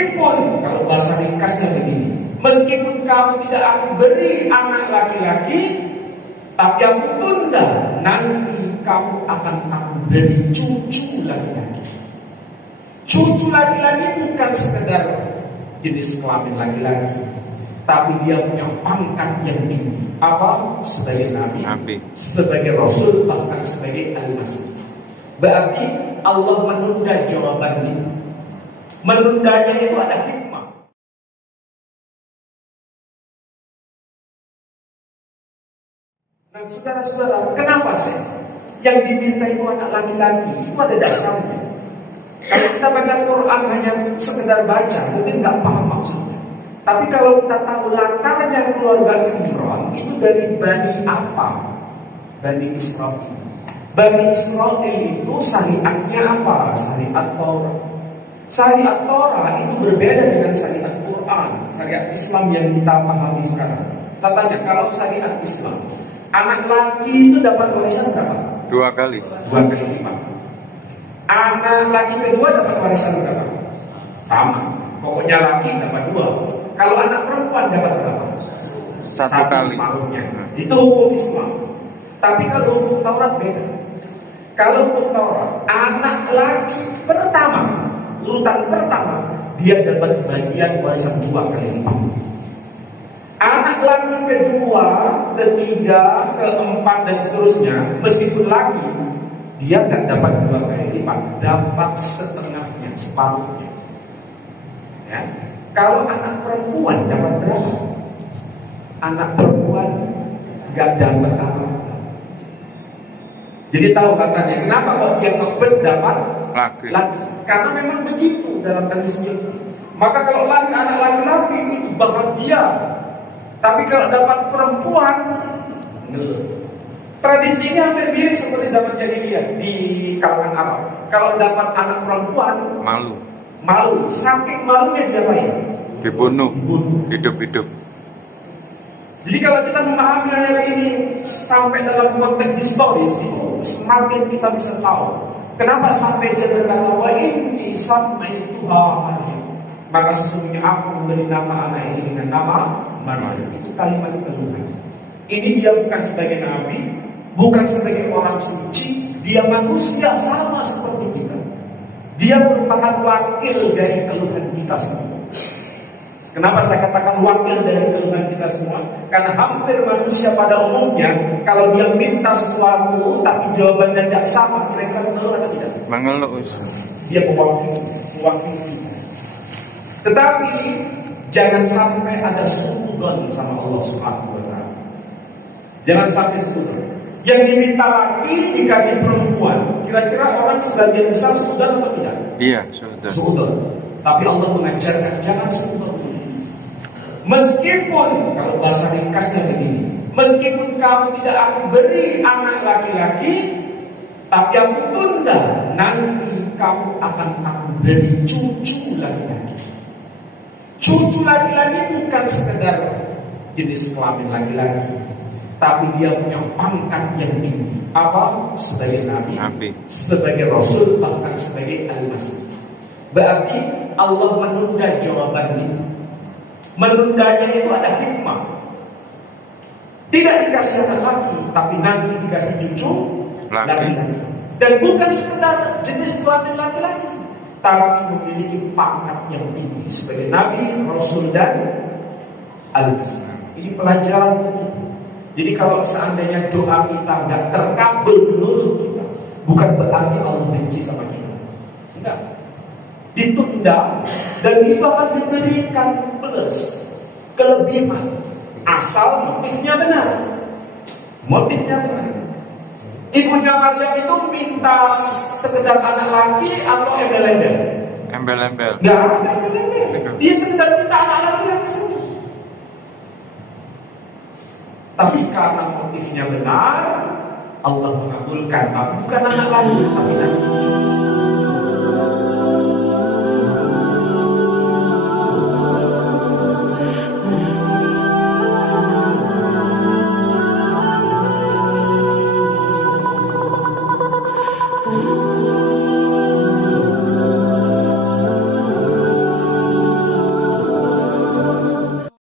Meskipun, kalau bahasa ringkasnya begini, meskipun kamu tidak aku beri anak laki-laki, tapi aku tunda, nanti kamu akan aku beri cucu laki-laki. Cucu laki-laki bukan sekedar jenis kelamin laki-laki, tapi dia punya pangkat yang tinggi. Apa? Sebagai nabi, sebagai rasul, bahkan sebagai al-masih. Berarti Allah menunda jawaban itu. Menundanya itu ada hikmah. Nah, saudara-saudara, kenapa sih yang diminta itu anak laki-laki? Itu ada dasarnya. Kalau kita baca Quran hanya sekedar baca, mungkin nggak paham maksudnya. Tapi kalau kita tahu latarnya keluarga Imran itu dari Bani apa? Bani Israel. Bani Israel itu syariatnya apa? Syariat Taurat. Syariat Torah itu berbeda dengan syariat Quran, syariat Islam yang kita pahami sekarang. Saya tanya, kalau syariat Islam, anak laki itu dapat warisan berapa? 2 kali. 2 kali lipat. Anak laki kedua dapat warisan berapa? Sama. Pokoknya laki dapat 2. Kalau anak perempuan dapat berapa? 1 kali. Separuhnya. Itu hukum Islam. Tapi kalau hukum Taurat beda. Kalau hukum Taurat, anak laki pertama, urutan pertama, dia dapat bagian warisan 2 kali lipat. Anak laki kedua, ketiga, keempat dan seterusnya, meskipun laki, dia nggak dapat 2 kali lipat, dapat setengahnya, separuhnya. Ya. Kalau anak perempuan dapat berapa? Anak perempuan nggak dapat apa-apa. Jadi tahu katanya, kenapa kok dia ngebet dapat laki? Karena memang begitu dalam tradisinya. Maka kalau lahir anak laki-laki itu bahagia. Tapi kalau dapat perempuan, tradisi ini hampir mirip seperti zaman jahiliyah di kalangan Arab. Kalau dapat anak perempuan, malu. Saking malunya dia apa ya? Dibunuh. Hidup-hidup. Jadi kalau kita memahami ayat ini sampai dalam konteks historis, itu semakin kita bisa tahu kenapa sampai dia berkata wa inni sammaituha Maryam. Maka sesungguhnya aku memberi nama anak ini dengan nama Maryam. Itu kalimat keluhan. Ini dia bukan sebagai nabi, bukan sebagai orang suci, dia manusia sama seperti kita. Dia merupakan wakil dari keluhan kita semua. Kenapa saya katakan wakil dari keluhan kita semua? Karena hampir manusia pada umumnya, kalau dia minta sesuatu tapi jawabannya tidak sama, kira-kira mengeluh atau tidak? Mengeluh. Dia mewakili kita. Tetapi jangan sampai ada suudzon sama Allah Subhanahu wa taala. Jangan sampai suudzon. Yang diminta laki dikasih perempuan. Kira-kira orang sebagian besar suudzon atau tidak? Iya, suudzon. Tapi Allah mengajarkan jangan suudzon. Meskipun, kalau bahasa ringkasnya begini, meskipun kamu tidak aku beri anak laki-laki, tapi aku tunda, nanti kamu akan aku beri cucu laki-laki. Cucu laki-laki bukan sekedar jenis kelamin laki-laki, tapi dia punya pangkat yang tinggi. Apa? Sebagai nabi, sebagai rasul, bahkan sebagai al-masih. Berarti Allah menunda jawaban itu. Menundanya itu ada hikmah. Tidak dikasih anak laki, tapi nanti dikasih cucu laki-laki. Dan bukan sekedar jenis kelamin laki-laki, tapi memiliki pangkat yang tinggi sebagai nabi, rasul dan al-masih. Ini pelajaran untuk kita. Jadi kalau seandainya doa kita nggak terkabul menurut kita, bukan berarti Allah benci sama kita. Tidak. Ditunda dan itu akan diberikan plus kelebihan asal motifnya benar. Ibunya Maryam itu minta sekedar anak laki atau embel-embel? Embel-embel. Enggak ada embel-embel. Dia sekedar minta anak laki-laki semua. Tapi karena motifnya benar, Allah mengabulkan. Bukan anak laki tapi anak cucu.